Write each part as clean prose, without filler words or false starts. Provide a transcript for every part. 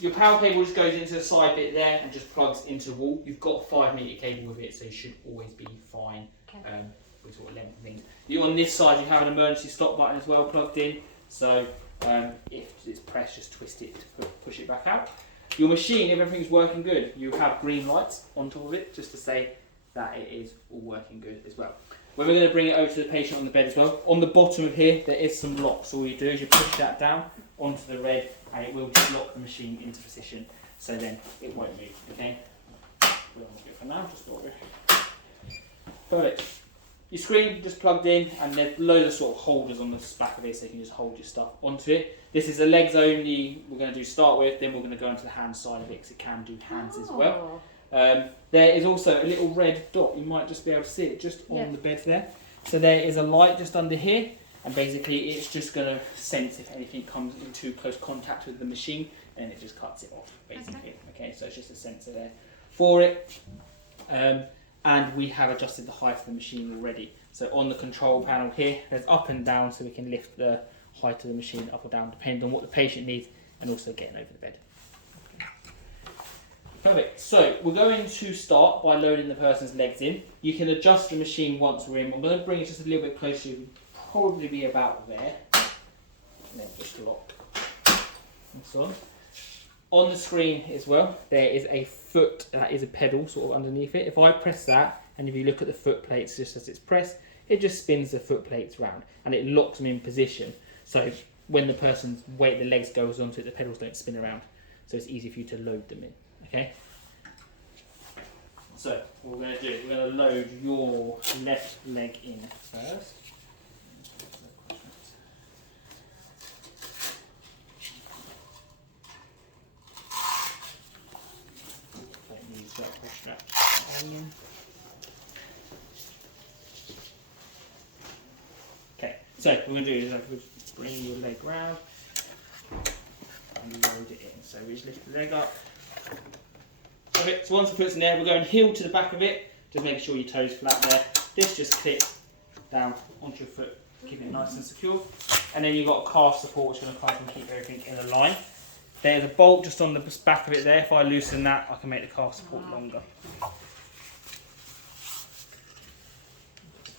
Your power cable just goes into the side bit there and just plugs into the wall. You've got a 5 metre cable with it, so you should always be fine with sort of length and things. On this side, you have an emergency stop button as well plugged in, so if it's pressed, just twist it to push it back out. Your machine, if everything's working good, you have green lights on top of it just to say that it is all working good as well. When we're going to bring it over to the patient on the bed as well, on the bottom of here there is some locks. All you do is you push that down onto the red and it will just lock the machine into position, so then it won't move, okay? We'll do it for now, just over. Perfect. Your screen just plugged in and there's loads of sort of holders on the back of it so you can just hold your stuff onto it. This is the legs only we're going to start with, then we're going to go into the hand side of it because it can do hands as well. There is also a little red dot, you might just be able to see it just on the bed there. So there is a light just under here, and basically it's just going to sense if anything comes into close contact with the machine, and it just cuts it off basically. Okay, so it's just a sensor there for it. And we have adjusted the height of the machine already. So on the control panel here, there's up and down, so we can lift the height of the machine up or down depending on what the patient needs, and also getting over the bed. Perfect. So we're going to start by loading the person's legs in. You can adjust the machine once we're in. I'm going to bring it just a little bit closer. It would probably be about there. And then just lock. And so on. On the screen as well, there is a foot that is a pedal sort of underneath it. If I press that, and if you look at the foot plates just as it's pressed, it just spins the foot plates round and it locks them in position. So when the person's weight, the legs goes onto it, the pedals don't spin around. So it's easy for you to load them in. Okay, so what we're going to do, we're going to load your left leg in first. Okay, so what we're going to do is bring your leg round and load it in. So we just lift the leg up. Okay, so once the foot's in there, we're going heel to the back of it, just making sure your toes flat there. This just clicks down onto your foot, keeping it nice and secure. And then you've got a calf support, which is going to come and keep everything in a line. There's a bolt just on the back of it there. If I loosen that, I can make the calf support longer.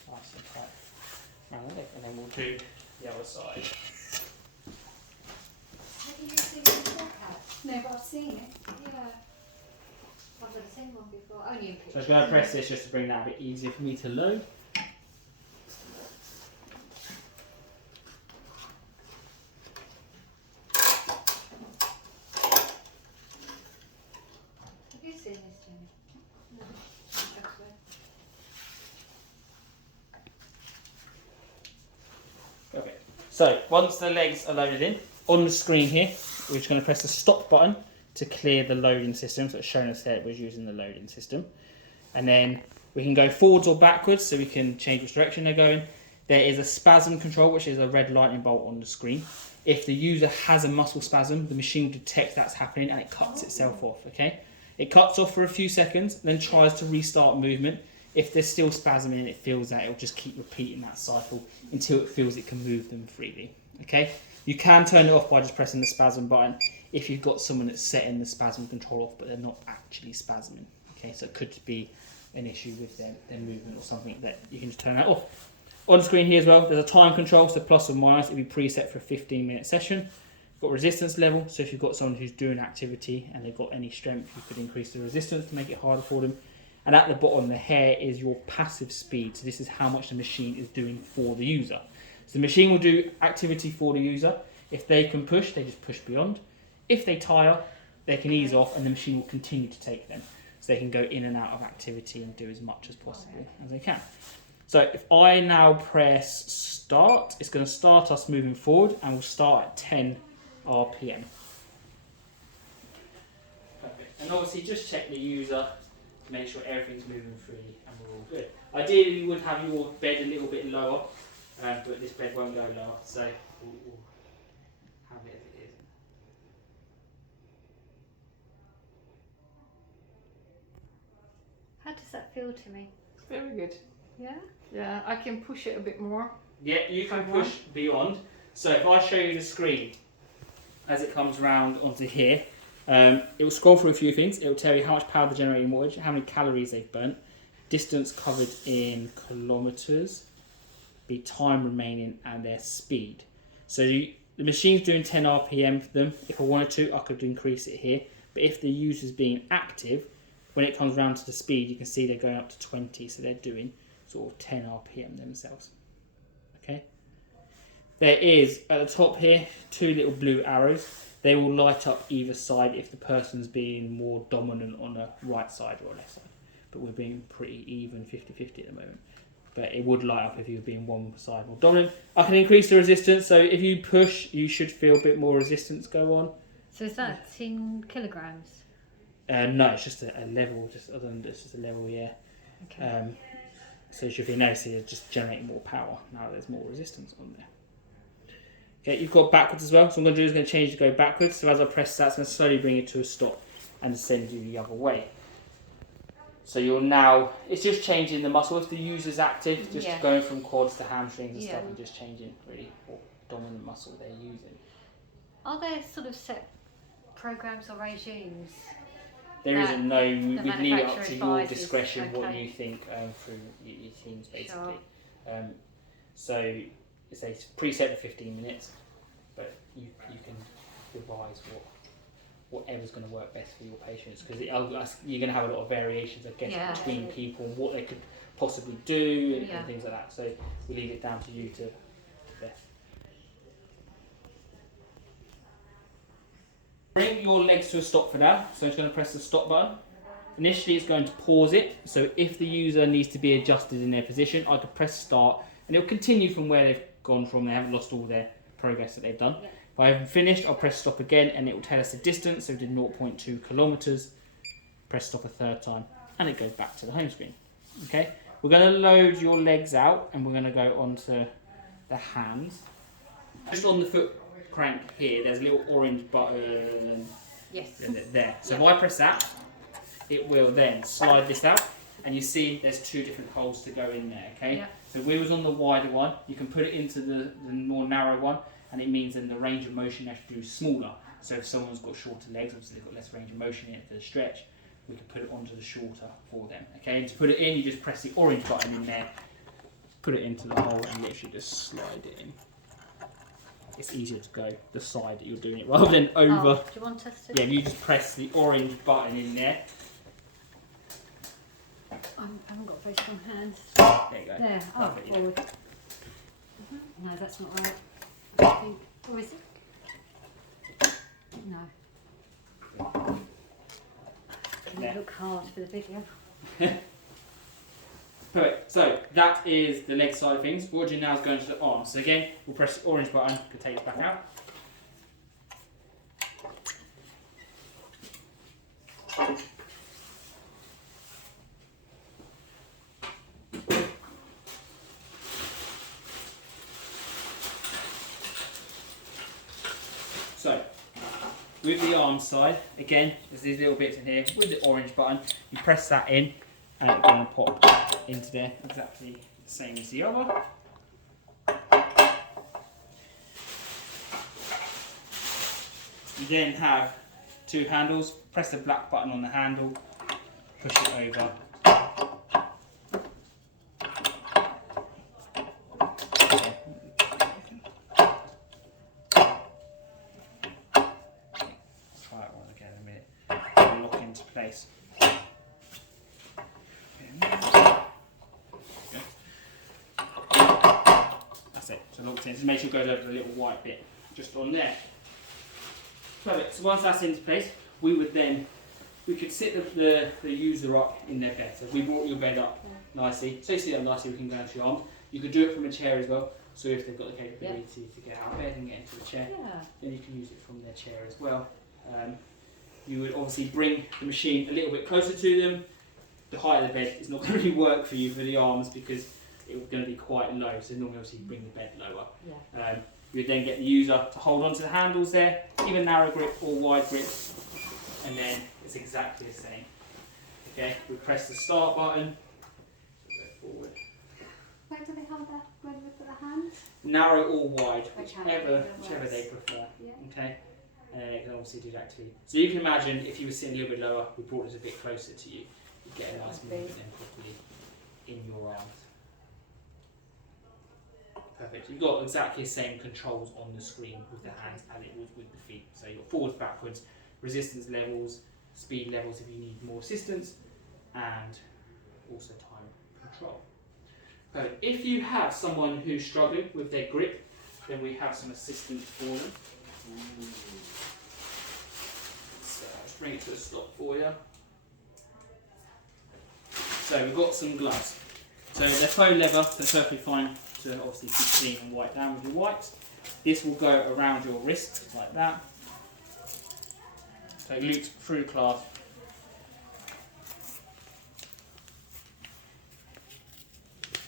Nice and tight around the leg, and then we'll do the other side. Have you seen this workout? No, but I've seen it. Yeah. I've never seen one before. Only in pictures. So I'm going to press this just to bring that a bit easier for me to load. Have you seen this, Jimmy? No. Okay. So once the legs are loaded in, on the screen here, we're just going to press the stop button to clear the loading system. So it's showing us there it was using the loading system. And then we can go forwards or backwards, so we can change which direction they're going. There is a spasm control, which is a red lightning bolt on the screen. If the user has a muscle spasm, the machine will detect that's happening and it cuts itself off, okay? It cuts off for a few seconds, then tries to restart movement. If there's still spasm in it feels that, it'll just keep repeating that cycle until it feels it can move them freely, okay? You can turn it off by just pressing the spasm button if you've got someone that's setting the spasm control off but they're not actually spasming, okay? So it could be an issue with their movement or something that you can just turn that off. On the screen here as well, there's a time control, so plus or minus, it'll be preset for a 15-minute session. You've got resistance level, so if you've got someone who's doing activity and they've got any strength, you could increase the resistance to make it harder for them. And at the bottom, the hair is your passive speed, so this is how much the machine is doing for the user. So the machine will do activity for the user. If they can push, they just push beyond. If they tire, they can ease off and the machine will continue to take them. So they can go in and out of activity and do as much as possible as they can. So if I now press start, it's going to start us moving forward and we'll start at 10 RPM. Perfect. And obviously just check the user to make sure everything's moving freely and we're all good. Ideally we would have your bed a little bit lower, but this bed won't go lower, so we'll have it as it is. How does that feel to me? Very good. Yeah? Yeah, I can push it a bit more. Yeah, you can push beyond. So if I show you the screen as it comes round onto here, It will scroll through a few things. It will tell you how much power they're generating wattage, how many calories they've burnt, distance covered in kilometres, the time remaining, and their speed. So the machine's doing 10 RPM for them. If I wanted to, I could increase it here. But if the user's being active, when it comes round to the speed, you can see they're going up to 20. So they're doing sort of 10 RPM themselves. Okay. There is, at the top here, 2 little blue arrows. They will light up either side if the person's being more dominant on the right side or left side. But we're being pretty even, 50-50 at the moment. But it would light up if you were being one side more dominant. I can increase the resistance, so if you push, you should feel a bit more resistance go on. So is that in kilograms? No, it's just a level, it's just a level, yeah. Okay. So you should feel nice, you're just generating more power. Now there's more resistance on there. Okay, you've got backwards as well. So what I'm going to do is going to change to go backwards. So as I press that, it's going to slowly bring it to a stop and send you the other way. So you're now, it's just changing the muscle. If the user's active, just going from quads to hamstrings and stuff, and just changing really what dominant muscle they're using. Are there sort of set programs or regimes? There isn't, no. We leave it up to your advises, discretion what you think through your teams, basically. Sure. So it's a preset for 15 minutes, but you can revise whatever's going to work best for your patients, because you're going to have a lot of variations, I guess, between people and what they could possibly do and things like that. So we leave it down to you to best. Bring your legs to a stop for now. So I'm just going to press the stop button. Initially it's going to pause it, so if the user needs to be adjusted in their position, I could press start and it'll continue from where they've gone from. They haven't lost all their progress that they've done. Yeah. If I haven't finished, I'll press stop again and it will tell us the distance. So we did 0.2 kilometres. Press stop a third time and it goes back to the home screen. Okay, we're going to load your legs out and we're going to go onto the hands. Just on the foot crank here, there's a little orange button. Yes. There. So if I press that, it will then slide this out and you see there's 2 different holes to go in there. Okay. Yeah. So we was on the wider one. You can put it into the more narrow one. And it means then the range of motion they have to do is smaller. So if someone's got shorter legs, obviously they've got less range of motion in it for the stretch, we can put it onto the shorter for them. Okay, and to put it in, you just press the orange button in there, put it into the hole and literally just slide it in. It's easier to go the side that you're doing it rather than over. Oh, do you want us to? Yeah, you just press the orange button in there. I haven't got very strong hands. There you go. There. Perfect, Oh, forward. No, that's not right. I think, or is it? No. It look hard for the video. Perfect. So that is the leg side of things. What we'll do now is go into the arms. So again, we'll press the orange button to take it back out. So, with the arm side, again, there's these little bits in here with the orange button. You press that in and it's going to pop into there exactly the same as the other. You then have 2 handles. Press the black button on the handle, push it over. Place. That's it, so locked in. So make sure it goes over the little white bit just on there. Perfect. So once that's into place, we could sit the user up in their bed. So if we brought your bed up nicely, so you sit up nicely, we can go into your arms. You could do it from a chair as well. So if they've got the capability to get out of bed and get into the chair, then you can use it from their chair as well. You would obviously bring the machine a little bit closer to them. The height of the bed is not going to really work for you for the arms because it's going to be quite low. So normally obviously you bring the bed lower. Yeah. You would then get the user to hold onto the handles there, either narrow grip or wide grip, and then it's exactly the same. Okay, we press the start button, go forward. Where do they hold that when we put the hands? Narrow or wide, whichever they prefer. Yeah. Okay. and then it can obviously deactivate. So you can imagine if you were sitting a little bit lower, we brought it a bit closer to you, you'd get a nice movement then properly in your arms. Perfect. You've got exactly the same controls on the screen with the hands as it was with the feet. So you've got forwards, backwards, resistance levels, speed levels if you need more assistance, and also time control. Perfect. If you have someone who's struggling with their grip, then we have some assistance for them. So let's bring it to a stop for you. So we've got some gloves. So they're faux leather, they're perfectly fine to obviously keep clean and wipe down with your wipes. This will go around your wrist like that. So it loops through clasp.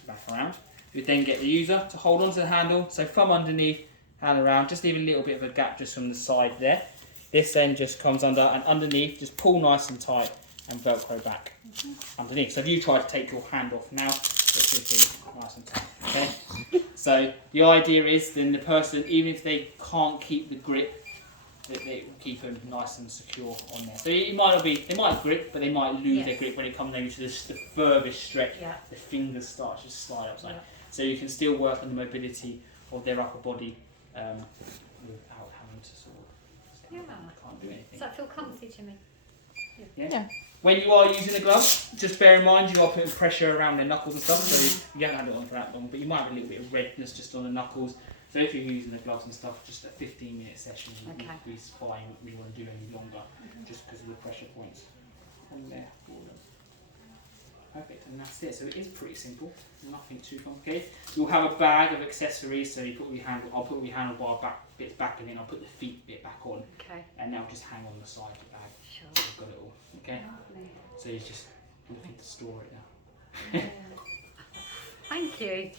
Back around. You then get the user to hold onto the handle, so thumb underneath, hand around, just leave a little bit of a gap just from the side there. This then just comes under, and underneath, just pull nice and tight and Velcro back underneath. So if you try to take your hand off now, it should be nice and tight, okay? So the idea is then the person, even if they can't keep the grip, that they keep them nice and secure on there. So it might not be, they might grip, but they might lose their grip when it comes maybe to the furthest stretch. The fingers start to slide outside. So you can still work on the mobility of their upper body without having to sort of can't do anything. Does that feel comfy to me? Yeah. When you are using the gloves, just bear in mind you are putting pressure around their knuckles and stuff, so you haven't had it on for that long, but you might have a little bit of redness just on the knuckles. So if you're using the gloves and stuff, just a 15-minute session would be fine. We don't want to do any longer, just because of the pressure points on there for them. Perfect, and that's it. So it is pretty simple, nothing too complicated. You'll have a bag of accessories, so you put your I'll put your handlebar bits back in, and I'll put the feet bit back on, and they'll just hang on the side of the bag. Sure. You've got it all, okay? Lovely. So you're just looking to store it now. Thank you.